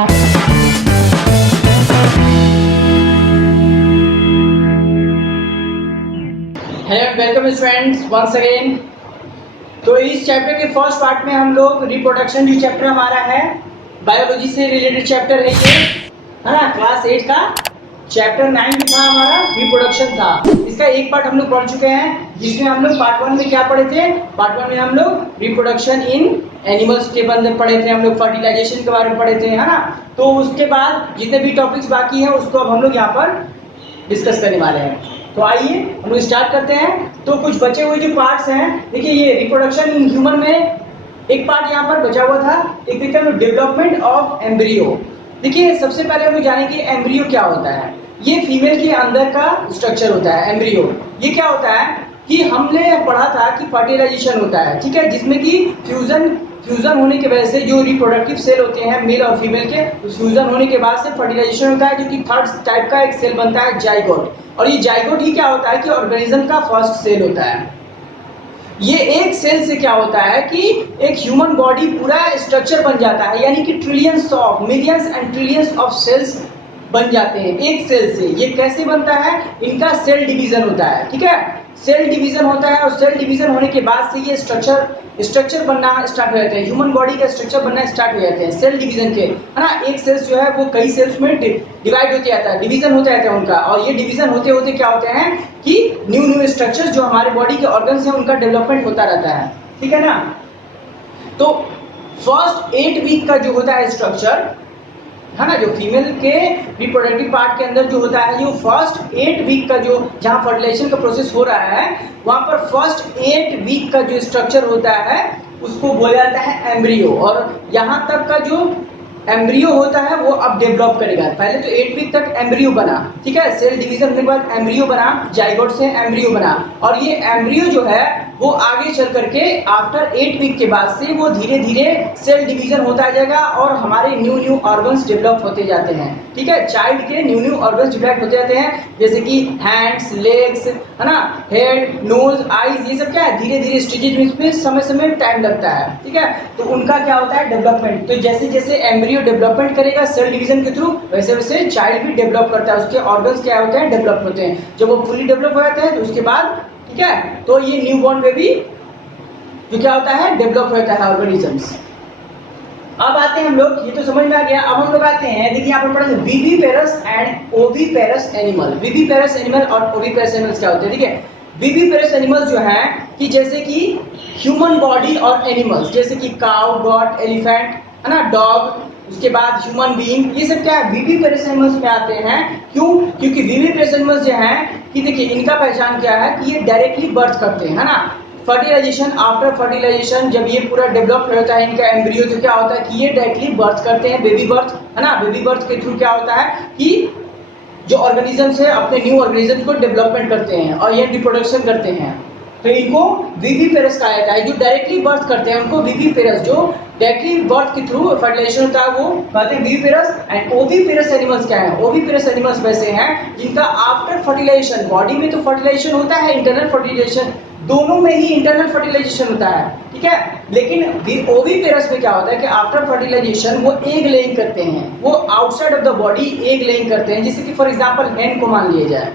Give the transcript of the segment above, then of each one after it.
Hello welcome students once again. तो इस chapter के फर्स्ट पार्ट में हम लोग रिप्रोडक्शन जो चैप्टर हमारा है बायोलॉजी से रिलेटेड चैप्टर है ये, है ना। क्लास 8 का चैप्टर 9 जो था हमारा रिप्रोडक्शन था। इसका एक पार्ट हम लोग पढ़ चुके हैं, जिसमें हम लोग पार्ट 1 में क्या पढ़े थे। पार्ट 1 में हम लोग रिप्रोडक्शन इन एनिमल्स के बारे में पढ़े थे, हम लोग फर्टिलाइजेशन के बारे में पढ़े थे, है ना। तो उसके बाद जितने भी टॉपिक्स बाकी हैं उसको अब हम लोग यहाँ पर डिस्कस करने वाले हैं। तो आइए हम लोग स्टार्ट करते हैं। तो कुछ बचे हुए जो पार्ट्स हैं, देखिए ये रिप्रोडक्शन इन ह्यूमन में एक पार्ट यहाँ पर बचा हुआ था, एक देखते हैं डेवलपमेंट ऑफ एम्ब्रियो। देखिए सबसे पहले हम लोग जानेंगे एम्ब्रियो क्या होता है। ये फीमेल के अंदर का स्ट्रक्चर होता है एम्ब्रियो। ये क्या होता है कि हमने पढ़ा था कि फर्टिलाइजेशन होता है, ठीक है, जिसमें कि फ्यूजन होने की वजह से जो रिप्रोडक्टिव सेल होते हैं मेल और फीमेल के, उस फ्यूजन होने के बाद से फर्टिलाइजेशन होता है, जो कि थर्ड टाइप का एक सेल बनता है जाइगोट। और ये जाइगोट ही क्या होता है कि ऑर्गेनिज्म का फर्स्ट सेल होता है। ये एक सेल से क्या होता है कि एक ह्यूमन बॉडी पूरा स्ट्रक्चर बन जाता है, यानी कि trillions of millions and trillions of cells बन जाते हैं एक सेल से। ये कैसे बनता है, इनका सेल डिवीजन होता है, ठीक है, सेल डिवीजन होता है। और सेल डिवीजन होने के बाद से ये स्ट्रक्चर बनना स्टार्ट हो जाते हैं, ह्यूमन बॉडी का स्ट्रक्चर बनना स्टार्ट हो जाते हैं सेल डिवीजन के, है ना। एक सेल्स जो है वो कई सेल्स में डिवाइड होते जाता है, डिवीजन होते जाता है उनका। और ये डिवीजन होते होते क्या होते हैं कि न्यू स्ट्रक्चर जो हमारे बॉडी के ऑर्गन्स हैं उनका डेवलपमेंट होता रहता है, ठीक है ना। तो फर्स्ट 8 वीक का जो होता है स्ट्रक्चर, है ना, जो फीमेल के रिप्रोडक्टिव पार्ट के अंदर जो होता है, जो फर्स्ट 8 वीक का जो जहां फर्टिलाइजेशन का प्रोसेस हो रहा है, वहां पर फर्स्ट 8 वीक का जो स्ट्रक्चर होता है उसको बोला जाता है एम्ब्रियो। और यहां तक का जो एम्ब्रियो होता है वो अब डेवलप करेगा। पहले तो 8 वीक तक एम्ब्रियो बना, ठीक है, सेल डिवीजन होने के बाद एम्ब्रियो बना, जाइगोट से एम्ब्रियो बना। और ये एम्ब्रियो जो है वो आगे चल करके आफ्टर 8 वीक के बाद से वो धीरे धीरे सेल डिवीजन होता जाएगा और हमारे न्यू ऑर्गन्स डेवलप होते जाते हैं, ठीक है। चाइल्ड के न्यू ऑर्गन्स डेवलप होते जाते हैं, जैसे कि हैंड्स, लेग्स, है ना, हेड, नोज, आईज, ये सब क्या है धीरे धीरे स्टेजेस में समय समय टाइम लगता है, ठीक है। तो उनका क्या होता है डेवलपमेंट। तो जैसे जैसे एम्ब्रियो डेवलपमेंट करेगा सेल डिवीजन के थ्रू, वैसे वैसे चाइल्ड भी डेवलप करता है, उसके ऑर्गन्स क्या होते हैं डेवलप होते हैं। जब वो फुली डेवलप हो जाते हैं तो उसके बाद, ठीक है, तो ये न्यू बॉर्न बेबी जो क्या होता है डेवलप होता है ऑर्गेनिजम्स। अब आते हैं हम लोग, ये तो समझ में आ गया। अब हम लोग आते हैं, देखिए यहाँ पर पढ़ा viviparous and oviparous animal. Viviparous animal और ओविपेरस एनिमल्स क्या होते हैं, ठीक है। विविपेरस एनिमल्स जो है कि जैसे कि ह्यूमन बॉडी और एनिमल्स, जैसे कि काउ, गॉट, एलिफेंट, है ना, डॉग, उसके बाद ह्यूमन बीइंग, ये सब क्या है विविपेरस एनिमल्स में आते हैं। क्यों? क्योंकि विविपेरस एनिमल्स जो है कि देखिए इनका पहचान क्या है कि ये डायरेक्टली बर्थ करते हैं, है ना। फर्टिलाइजेशन, आफ्टर फर्टिलाइजेशन जब ये पूरा डेवलप होता है इनका एम्ब्रियो, तो क्या होता है कि ये डायरेक्टली बर्थ करते हैं, बेबी बर्थ, है ना। बेबी बर्थ के थ्रू क्या होता है कि जो ऑर्गेनिजम्स है अपने न्यू ऑर्गेनिज्म को डेवलपमेंट करते हैं और ये रिप्रोडक्शन करते हैं। तो इनको विविपेरस कहा जाता है। जो डायरेक्टली बर्थ करते हैं उनको विविपेरस, जो डायरेक्टली बर्थ के थ्रू फर्टिलाइजेशन होता है वो कहते हैं विविपेरस। एंड ओविपेरस एनिमल्स क्या है, ओविपेरस एनिमल्स वैसे हैं जिनका आफ्टर फर्टिलाइजेशन, बॉडी में तो फर्टिलाइजेशन होता है, इंटरनल फर्टिलाइजेशन, दोनों में ही इंटरनल फर्टिलाइजेशन होता है, ठीक है। लेकिन ओविपेरस में क्या होता है कि आफ्टर फर्टिलाइजेशन वो एग लेइंग करते हैं, वो outside of the body egg laying करते हैं। जैसे कि फॉर एग्जांपल हेन को मान लिया जाए,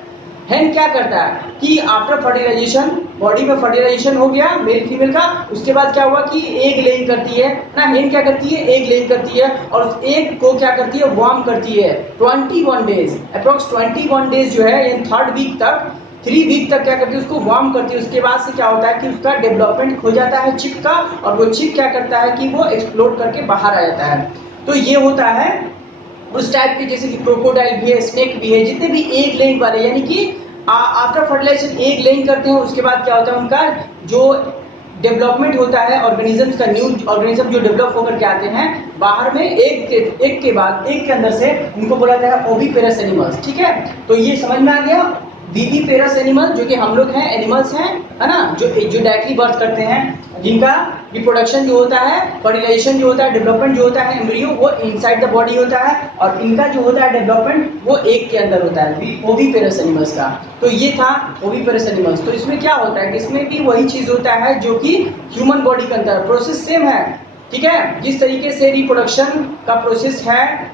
हेन क्या करता है कि आफ्टर फर्टिलाइजेशन बॉडी में फर्टिलाइजेशन हो गया मेल फीमेल का, उसके बाद क्या हुआ कि एग लेइंग करती है ना। हेन क्या करती है, एग लेइंग करती है और उस एग को क्या करती है वार्म करती है 21 डेज, अप्रोक्स 21 डेज जो है यानी 3rd वीक तक, 3 वीक तक क्या करती है उसको वार्म करती है। उसके बाद से क्या होता है कि उसका डेवलपमेंट हो जाता है चिक का, और वो चिक क्या करता है कि वो एक्सप्लोड करके बाहर आ जाता है। तो ये होता है उस टाइप के, जैसे कि क्रोकोडाइल भी है, स्नेक भी है, जितने भी एग लेइंग वाले, यानी कि आफ्टर फर्टिलाइजेशन एग लेइंग करते हैं। उसके बाद क्या होता है उनका जो डेवलपमेंट होता है ऑर्गेनिजम्स का, न्यू ऑर्गेनिज्म जो डेवलप होकर के आते हैं बाहर में एक के बाद एक के अंदर से, उनको बोला जाता है ओविपेरस एनिमल्स, ठीक है। तो ये समझ में आ गया। विविपेरस एनिमल जो कि हम लोग हैं, एनिमल्स हैं, है ना, जो डायरेक्टली बर्थ करते हैं, जिनका रिप्रोडक्शन जो होता है, फर्टिलाइजेशन जो होता है, डेवलपमेंट जो होता है एम्ब्रियो वो इनसाइड द बॉडी होता है, और इनका जो होता है डेवलपमेंट वो एग के अंदर होता है, ओविपेरस एनिमल्स का। तो ये था ओविपेरस एनिमल्स। तो इसमें क्या होता है कि इसमें भी वही चीज होता है जो कि ह्यूमन बॉडी के अंदर, प्रोसेस सेम है, ठीक है। जिस तरीके से रिप्रोडक्शन का प्रोसेस है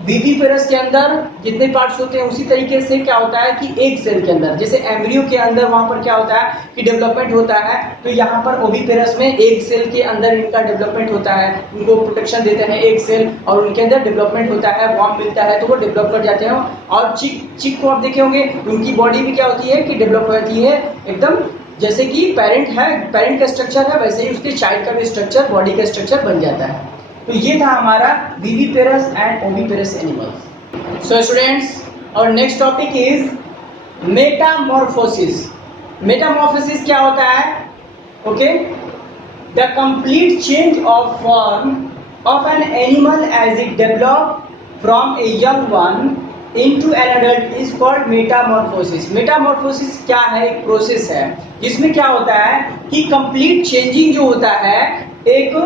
विविपेरस के अंदर जितने पार्ट्स होते हैं, उसी तरीके से क्या होता है कि एक सेल के अंदर, जैसे एम्ब्रियो के अंदर वहां पर क्या होता है कि डेवलपमेंट होता है, तो यहाँ पर ओविपेरस में एक सेल के अंदर इनका डेवलपमेंट होता है, उनको प्रोटेक्शन देते हैं एक सेल और उनके अंदर डेवलपमेंट होता है, वार्म मिलता है तो वो डेवलप कर जाते हैं। और चिक को आप देखे होंगे, उनकी बॉडी भी क्या होती है कि डेवलप होती है एकदम जैसे कि पेरेंट है, पेरेंट का स्ट्रक्चर है, वैसे ही उसके चाइल्ड का भी स्ट्रक्चर, बॉडी का स्ट्रक्चर बन जाता है। तो ये था हमारा viviparous and oviparous animals. So students, और next topic is metamorphosis. Metamorphosis क्या होता है? Okay, the complete change of form of an animal as it develop from a young one into an adult is called metamorphosis. Metamorphosis क्या है? एक process है जिसमें क्या होता है कि कंप्लीट चेंजिंग जो होता है एक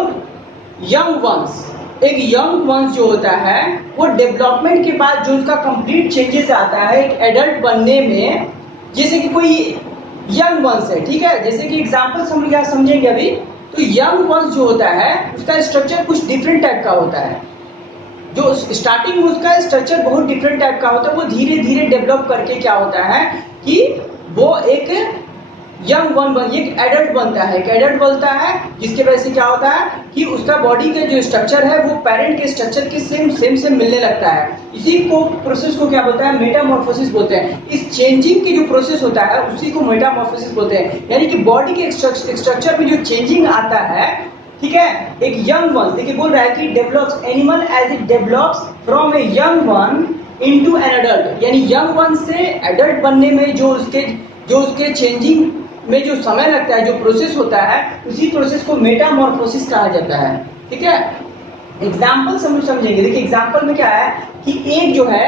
यंग वंश जो होता है वो डेवलपमेंट के बाद जो उसका कंप्लीट चेंजेस आता है एक एडल्ट बनने में। जैसे कि कोई यंग वंश है, ठीक है, जैसे कि एग्जांपल्स हम क्या समझेंगे अभी। तो यंग वंश जो होता है उसका स्ट्रक्चर कुछ डिफरेंट टाइप का होता है, जो स्टार्टिंग में उसका स्ट्रक्चर बहुत डिफरेंट टाइप का होता है, वो धीरे धीरे डेवलप करके क्या होता है कि वो एक यंग वन एक एडल्ट बनता है, एक एडल्ट बनता है, जिसके वजह से क्या होता है कि उसका बॉडी का जो स्ट्रक्चर है वो पेरेंट के स्ट्रक्चर के सेम मिलने लगता है। इसी को प्रोसेस को क्या बोलते हैं? मेटामॉर्फोसिस बोलते हैं। इस चेंजिंग की जो प्रोसेस होता है उसी को मेटामॉर्फोसिस बोलते हैं, यानी कि बॉडी के स्ट्रक्चर में जो चेंजिंग आता है, ठीक है, एक यंग वन, देखिए बोल रहा है कि develops animal as it develops from a young one into an adult, यानी यंग वन से एडल्ट बनने में जो उसके चेंजिंग में जो समय लगता है, जो प्रोसेस होता है, उसी प्रोसेस को मेटामॉर्फोसिस कहा जाता है। ठीक है, एग्जाम्पल हम लोग समझेंगे। देखिए एग्जाम्पल में क्या है कि एक जो है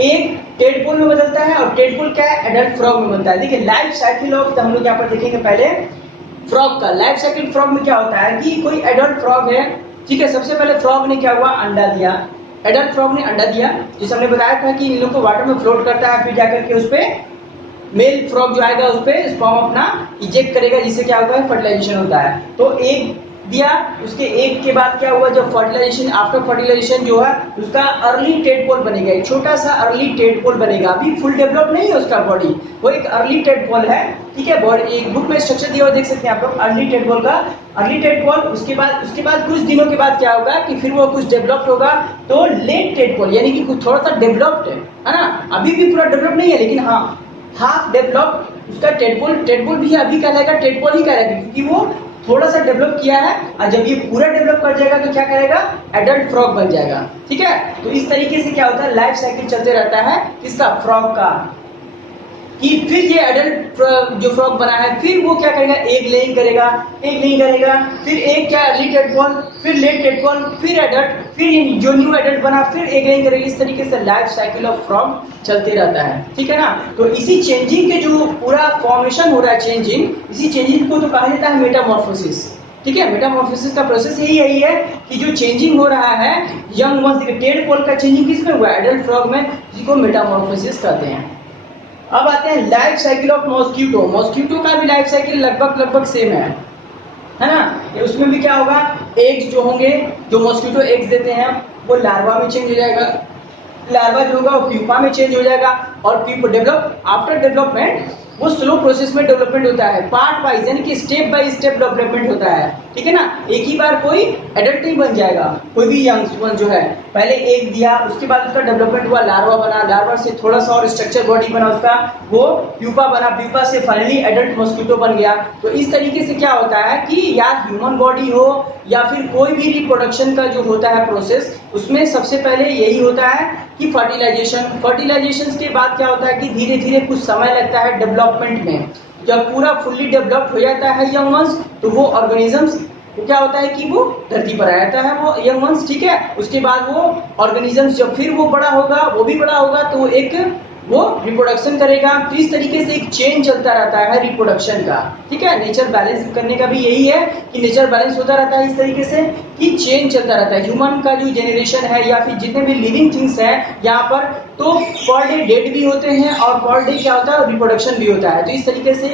एक टेडपोल में बदलता है, और टेडपोल क्या है? एडल्ट फ्रॉग में बनता है। देखिए लाइफ साइकिल ऑफ, हम लोग यहाँ पर देखेंगे पहले फ्रॉग का लाइफ साइकिल। फ्रॉग में क्या होता है कि कोई एडल्ट फ्रॉग है, ठीक है, सबसे पहले फ्रॉग ने क्या हुआ? अंडा दिया। एडल्ट फ्रॉग ने अंडा दिया, जैसे हमने बताया था कि इन लोग को वाटर में फ्लोट करता है, फिर जाकर के उस पर मेल फ्रॉग जो आएगा उस पर स्पर्म अपना इजेक्ट करेगा, जिससे क्या होगा? फर्टिलाइजेशन होता है। तो एक दिया, उसके एक के बाद क्या हुआ? जब फर्टिलाइजेशन, आफ्टर फर्टिलाइजेशन जो है उसका अर्ली टेडपोल बनेगा, एक छोटा सा अर्ली टेडपोल बनेगा। अभी फुल डेवलप नहीं है उसका बॉडी, वो एक अर्ली टेडपोल है, ठीक है। बॉडी एक बुक में स्ट्रक्चर दिया हुआ देख सकते हैं आप लोग, अर्ली टेडपोल का। अर्ली टेडपोल, उसके बाद कुछ दिनों के बाद क्या होगा कि फिर वो कुछ डेवलप्ड होगा, तो लेट टेडपोल, यानी कि कुछ थोड़ा सा डेवलप्ड है ना, अभी भी पूरा डेवलप नहीं है, लेकिन हाँ हाफ डेवलप उसका टेडपोल भी अभी कहलाएगा टेडपोल ही कहलाएगा, क्योंकि वो थोड़ा सा डेवलप किया है। और जब ये पूरा डेवलप कर जाएगा तो क्या करेगा? एडल्ट फ्रॉग बन जाएगा। ठीक है, तो इस तरीके से क्या होता है, लाइफ साइकिल चलते रहता है किसका? फ्रॉग का। कि फिर ये एडल्ट जो फ्रॉग बना है, फिर वो क्या करेगा? एग लेइंग करेगा, फिर एक क्या? अर्ली टेडपोल, फिर लेट टेडपोल, फिर एडल्ट, फिर जो न्यू एडल्ट बना फिर एग लेइंग करेगा। इस तरीके से लाइफ साइकिल ऑफ फ्रॉग चलते रहता है। ठीक है ना। तो इसी चेंजिंग के जो पूरा फॉर्मेशन हो रहा है, इसी चेंजिंग को तो कहा जाता है मेटामॉर्फोसिस। ठीक है, मेटामॉर्फोसिस का प्रोसेस यही है कि जो चेंजिंग हो रहा है यंग वंस, टेडपोल का चेंजिंग किसमें हुआ? एडल्ट फ्रॉग में, जिसको मेटामॉर्फोसिस कहते हैं। अब आते हैं life cycle of mosquito. Mosquito का भी लाइफ साइकिल लगभग सेम है ना। उसमें भी क्या होगा? एग्स जो होंगे, जो मॉस्किटो एग्स देते हैं, वो लार्वा में चेंज हो जाएगा। लार्वा जो होगा वो प्यूपा में चेंज हो जाएगा, और डेवलप आफ्टर डेवलपमेंट वो स्लो प्रोसेस में डेवलपमेंट होता है, पार्ट वाइज, यानी कि स्टेप बाय स्टेप डेवलपमेंट होता है। ठीक है ना, एक ही बार कोई एडल्ट नहीं बन जाएगा। कोई भी यंग वन जो है पहले एक दिया, उसके बाद उसका डेवलपमेंट हुआ, लार्वा बना, लार्वा से थोड़ा सा और स्ट्रक्चर बॉडी बना उसका, वो प्यूपा बना, प्यूपा से फाइनली एडल्ट मॉस्किटो बन गया। तो इस तरीके से क्या होता है कि या ह्यूमन बॉडी हो या फिर कोई भी रिप्रोडक्शन का जो होता है प्रोसेस, उसमें सबसे पहले यही होता है कि फर्टिलाइजेशन के बाद क्या होता है कि धीरे धीरे कुछ समय लगता है डेवलपमेंट में। जब पूरा फुल्ली डेवलप्ड हो जाता है यंग वंस, तो वो ऑर्गेनिजम्स क्या होता है कि वो धरती पर आ जाता है, वो यंग वंस। ठीक है, उसके बाद वो ऑर्गेनिजम्स जब फिर वो बड़ा होगा, वो भी बड़ा होगा, तो वो रिप्रोडक्शन करेगा। तो इस तरीके से एक चेन चलता रहता है रिप्रोडक्शन का। ठीक है, नेचर बैलेंस करने का भी यही है कि नेचर बैलेंस होता रहता है इस तरीके से कि चेन चलता रहता है। ह्यूमन का जो जेनरेशन है या फिर जितने भी लिविंग थिंग्स हैं यहाँ पर, तो पर डे डेड भी होते हैं और पर डे क्या होता है? रिप्रोडक्शन भी होता है। तो इस तरीके से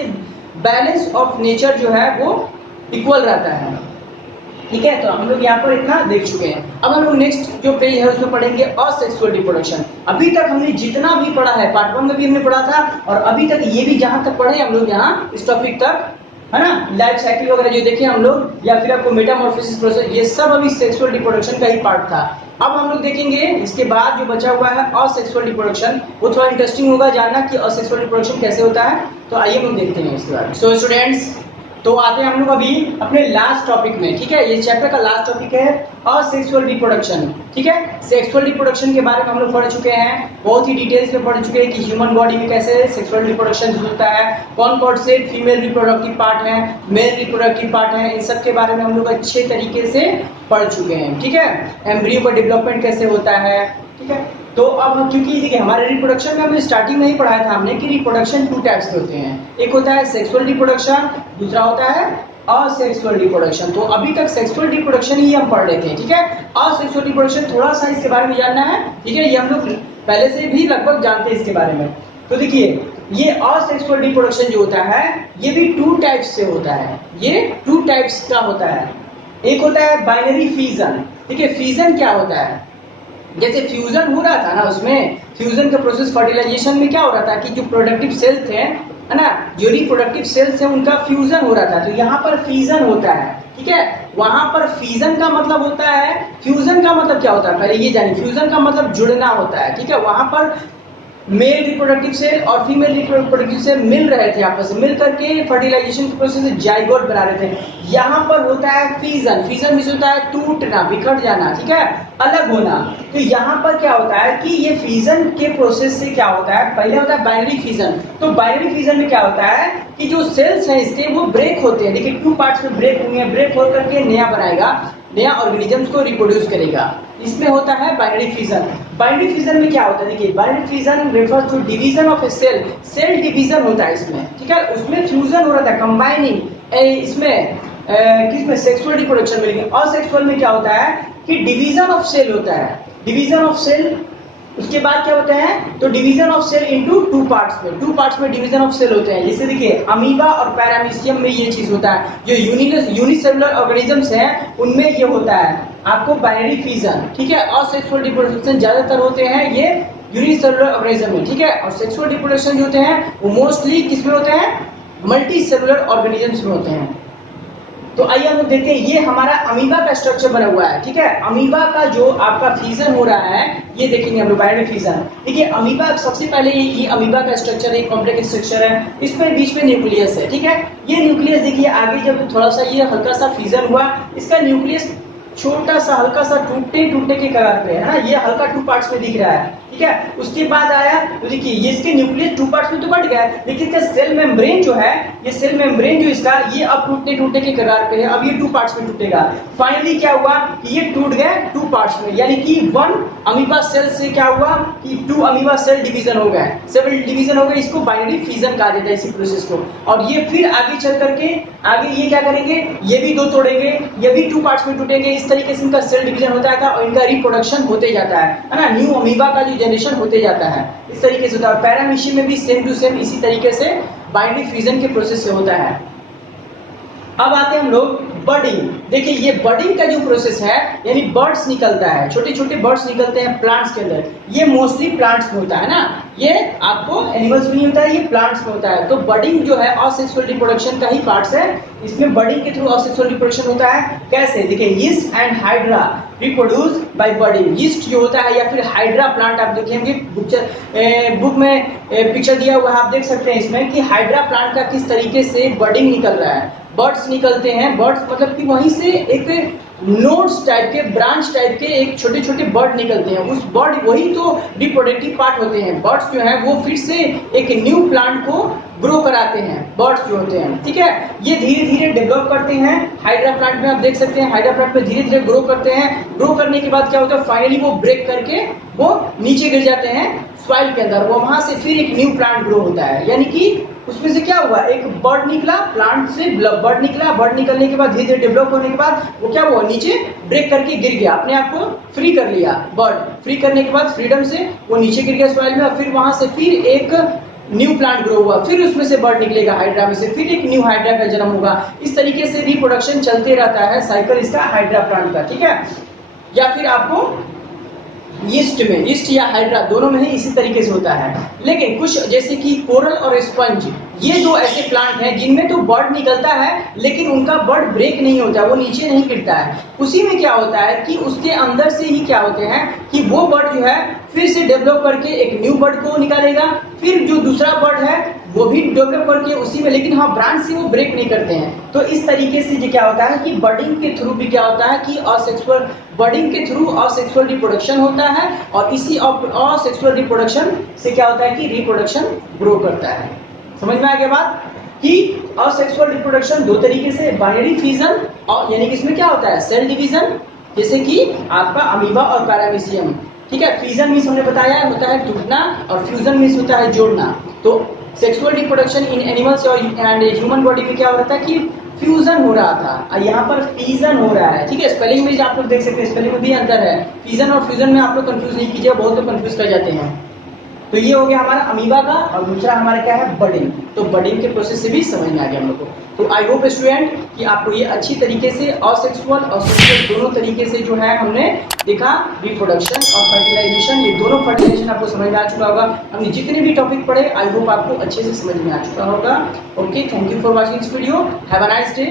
बैलेंस ऑफ नेचर जो है वो इक्वल रहता है। ठीक है, तो हम लोग यहाँ पर इतना देख चुके हैं। अब हम लोग नेक्स्ट जो पेज है उसमें पढ़ेंगे असेक्सुअल रिप्रोडक्शन। अभी तक हमने जितना भी पढ़ा है, पार्ट 1 में भी हमने पढ़ा था और अभी तक ये भी जहां तक पढ़े हम लोग यहाँ इस टॉपिक तक, है ना, लाइफ साइकिल वगैरह जो देखे हम लोग, या फिर आपको मेटामॉर्फोसिस प्रोसेस, ये सब अभी सेक्सुअल रिप्रोडक्शन का ही पार्ट था। अब हम लोग देखेंगे इसके बाद जो बचा हुआ है असेक्सुअल रिप्रोडक्शन, वो थोड़ा इंटरेस्टिंग होगा जानना कि असेक्सुअल रिप्रोडक्शन कैसे होता है। तो आइए हम लोग देखते हैं इसके बारे में। सो स्टूडेंट्स, तो आते हैं हम लोग अभी अपने लास्ट टॉपिक में। ठीक है, ये चैप्टर का लास्ट टॉपिक है असेक्सुअल रिप्रोडक्शन। ठीक है, सेक्सुअल रिप्रोडक्शन के बारे में हम लोग पढ़ चुके हैं, बहुत ही डिटेल्स में पढ़ चुके हैं कि ह्यूमन बॉडी में कैसे सेक्सुअल रिप्रोडक्शन होता है, कौन कौन से फीमेल रिप्रोडक्टिव पार्ट हैं, मेल रिप्रोडक्टिव पार्ट हैं, इन सब के बारे में हम लोग अच्छे तरीके से पढ़ चुके हैं। ठीक है, एम्ब्रियो का डेवलपमेंट कैसे होता है। ठीक है, तो अब क्योंकि देखिए हमारे रिप्रोडक्शन में हमने स्टार्टिंग में ही पढ़ाया था हमने कि रिप्रोडक्शन 2 टाइप्स के होते हैं, एक होता है सेक्सुअल रिप्रोडक्शन, दूसरा होता है असेक्सुअल रिप्रोडक्शन। तो अभी तक सेक्सुअल रिप्रोडक्शन ही हम पढ़ रहे थे। ठीक है, असेक्सुअल रिप्रोडक्शन थोड़ा सा इसके बारे में जानना है। ठीक है, ये हम लोग पहले से भी लगभग जानते हैं इसके बारे में। तो देखिए ये असेक्सुअल रिप्रोडक्शन जो होता है ये भी 2 टाइप्स से होता है, ये 2 टाइप्स का होता है। एक होता है बाइनरी फ्यूजन। ठीक है, फ्यूजन क्या होता है, जैसे फ्यूजन हो रहा था ना, उसमें फ्यूजन का प्रोसेस फर्टिलाइजेशन में क्या हो रहा था कि जो प्रोडक्टिव सेल्स थे, है ना, जो रिप्रोडक्टिव सेल्स है उनका फ्यूजन हो रहा था, तो यहाँ पर फ्यूजन होता है। ठीक है, वहां पर फ्यूजन का मतलब होता है, फ्यूजन का मतलब क्या होता है पहले ये जानिए, फ्यूजन का मतलब जुड़ना होता है। ठीक है, वहां पर मेल रिप्रोडक्टिव सेल और फीमेल रिप्रोडक्टिव सेल मिल रहे थे, आपस में मिल करके फर्टिलाइजेशन के प्रोसेस से जाइगोट बना रहे थे। यहाँ पर होता है फिजन, फिजन मींस होता है टूटना, बिखर जाना, ठीक है, अलग होना। तो यहाँ पर क्या होता है कि ये फिजन के प्रोसेस से क्या होता है, पहले होता है बाइनरी फिजन। तो बाइनरी फिजन में क्या होता है कि जो सेल्स हैं इसके वो ब्रेक होते हैं, देखिए 2 पार्ट्स में ब्रेक हुए हैं, ब्रेक हो करके नया बनाएगा, नया ऑर्गेनिजम्स को रिप्रोड्यूस करेगा, इसमें होता है बाइनरी फिजन। बाइनरी फिजन में क्या होता है, देखिए binary fission refers to division of a cell, cell division होता है इसमें। ठीक है, उसमें फ्यूजन हो रहा था, कंबाइनिंग, इसमें किसमें, सेक्सुअल रिप्रोडक्शन में। असेक्सुअल में क्या होता है कि डिवीजन ऑफ सेल होता है, डिवीजन ऑफ सेल। उसके बाद क्या होता है, तो division of cell into 2 parts में, 2 पार्ट्स में डिवीजन ऑफ सेल होते हैं। जैसे देखिए अमीबा और पैरामीशियम में ये चीज होता है, जो यूनिसेलुलर ऑर्गेनिजम्स हैं उनमें ये होता है आपको बाइनरी फिजन। ठीक है, असेक्सुअल रिप्रोडक्शन ज्यादातर होते हैं ये यूनिसेलुलर ऑर्गेनिज्म में। ठीक है, और सेक्सुअल रिप्रोडक्शन जो होते हैं वो मोस्टली किसमें होते हैं, मल्टी सेलुलर ऑर्गेनिजम्स में होते हैं। तो आइए हम लोग देखते हैं, ये हमारा अमीबा का स्ट्रक्चर बना हुआ है। ठीक है, अमीबा का जो आपका फिजन हो रहा है ये देखेंगे हम लोग, बाइनरी फिजन। देखिए अमीबा सबसे पहले ये अमीबा का स्ट्रक्चर है, कॉम्प्लेक्स स्ट्रक्चर है, इसमें बीच में न्यूक्लियस है। ठीक है, ये न्यूक्लियस देखिए आगे जब थोड़ा सा ये हल्का सा फिजन हुआ, इसका न्यूक्लियस छोटा सा हल्का सा टूटने के कगार पे है ना, ये हल्का 2 पार्ट्स में दिख रहा है। ठीक है, उसके बाद आया तो देखिए ये इसके न्यूक्लियस 2 पार्ट्स में तो कट गया है, लेकिन इसका सेल मेम्ब्रेन जो है, ये सेल मेम्ब्रेन जो इसका, ये अब टूटने के कगार पे है, अब ये 2 पार्ट्स में टूटेगा। फाइनली क्या हुआ कि ये टूट गया 2 पार्ट्स में, यानी कि 1 अमीबा सेल से क्या हुआ कि 2 अमीबा सेल डिवीजन हो गए, सेल डिवीजन हो गए, इसको बाइनरी फिजन कहा जाता है इसी प्रोसेस को। और ये फिर आगे चल करके आगे ये क्या करेंगे, ये भी 2 तोड़ेंगे, ये भी 2 पार्ट्स में टूटेंगे, इस तरीके से इनका सेल डिवीजन होता है और इनका रिप्रोडक्शन होते जाता है ना, न्यू अमीबा का जो जनरेशन होते जाता है, इस तरीके से होता है। पैरामीशियम में भी सेम टू सेम इसी तरीके से बाइनरी फ्यूजन के प्रोसेस से होता है। अब आते हैं हम लोग बर्डिंग। देखिए ये बर्डिंग का जो प्रोसेस है, यानी बर्ड्स निकलता है, छोटे छोटे बर्ड्स निकलते हैं प्लांट्स के अंदर, ये मोस्टली प्लांट्स में होता है ना, ये आपको एनिमल्स में नहीं होता है, ये प्लांट्स में होता है। तो बर्डिंग जो है असेक्सुअल रिप्रोडक्शन का ही पार्ट्स है, इसमें बर्डिंग के थ्रू असेक्सुअल रिप्रोडक्शन होता है। कैसे, देखिए yeast and hydra reproduce by budding. Yeast जो होता है या फिर हाइड्रा प्लांट, आप देखेंगे बुक में पिक्चर दिया हुआ है, आप देख सकते हैं इसमें कि हाइड्रा प्लांट का किस तरीके से बर्डिंग निकल रहा है, बर्ड्स निकलते हैं। बर्ड्स मतलब कि वहीं से एक नोड्स टाइप के, ब्रांच टाइप के एक छोटे छोटे बर्ड निकलते हैं, उस बर्ड वही तो रिप्रोडक्टिव पार्ट होते हैं। बर्ड्स जो है वो फिर से एक न्यू प्लांट को ग्रो कराते हैं, बर्ड्स जो होते हैं। ठीक है, ये धीरे धीरे डेवलप करते हैं, हाइड्रा प्लांट में आप देख सकते हैं, हाइड्रा प्लांट में धीरे धीरे ग्रो करते हैं। ग्रो करने के बाद क्या होता है, फाइनली वो ब्रेक करके वो नीचे गिर जाते हैं सॉइल के अंदर, वो वहां से फिर एक न्यू प्लांट ग्रो होता है। यानी कि उसमें से क्या हुआ, एक बर्ड निकला, प्लांट से बर्ड निकला, बर्ड निकलने के बाद धीरे धीरे डेवलप होने के बाद वो क्या हुआ, नीचे ब्रेक करके गिर गया, अपने आप को फ्री कर लिया। बर्ड फ्री करने के बाद फ्रीडम से वो नीचे गिर गया सॉइल में, और फिर वहां से फिर एक न्यू प्लांट ग्रो हुआ, फिर उसमें से बर्ड निकलेगा हाइड्रा में से, फिर एक न्यू हाइड्रा का जन्म होगा। इस तरीके से रिप्रोडक्शन चलते रहता है, साइकिल इसका हाइड्रा प्लांट का, ठीक है। या फिर आपको यीस्ट में, यीस्ट या हाइड्रा दोनों में ही इसी तरीके से होता है। लेकिन कुछ जैसे कि कोरल और स्पंज, ये दो ऐसे प्लांट हैं जिनमें तो बर्ड निकलता है लेकिन उनका बर्ड ब्रेक नहीं होता, वो नीचे नहीं गिरता है। उसी में क्या होता है कि उसके अंदर से ही क्या होते हैं कि वो बर्ड जो है फिर से डेवलप करके एक न्यू बर्ड को निकालेगा, फिर जो दूसरा बर्ड है वो भी डेवलप करके उसी में, लेकिन हाँ ब्रांच से वो ब्रेक नहीं करते हैं। तो इस तरीके से जो क्या होता है कि बर्डिंग के थ्रू भी क्या होता है कि असेक्सुअल बर्डिंग के थ्रू असेक्सुअल रिप्रोडक्शन होता है, और इसी असेक्सुअल रिप्रोडक्शन से क्या होता है कि रिप्रोडक्शन ग्रो करता है। समझ में आ गया बात कि असेक्सुअल रिप्रोडक्शन दो तरीके से, बाइनरी फिजन, और यानी कि इसमें क्या होता है सेल डिवीजन, जैसे कि आपका अमीबा और पैरामीशियम, ठीक है। फिजन मीन्स हमने बताया होता है टूटना, और फ्यूजन मीन्स होता है जोड़ना। तो सेक्सुअल रिप्रोडक्शन इन एनिमल्स और ह्यूमन बॉडी में क्या हो रहा था कि फ्यूजन हो रहा था, और यहाँ पर फिजन हो रहा है, ठीक है। स्पेलिंग में आप लोग देख सकते हैं, स्पेलिंग में भी अंतर है। फिजन और फ्यूजन में आप लोग कंफ्यूज नहीं कीजिए, बहुत लोग कंफ्यूज कर जाते हैं। तो ये हो गया हमारा अमीबा का, और दूसरा हमारा क्या है बर्डिंग। तो बर्डिंग के प्रोसेस से भी समझ में आ गया हम लोग को। तो आई होप स्टूडेंट कि आपको ये अच्छी तरीके से असेक्सुअल और सेक्सुअल दोनों तरीके से जो है हमने देखा, रिप्रोडक्शन और फर्टिलाइजेशन, ये दोनों फर्टिलाइजेशन आपको समझ में आ चुका होगा। हमने जितने भी टॉपिक पढ़े आई होप आपको अच्छे से समझ में आ चुका होगा। Okay, thank you for watching this video, have a nice day.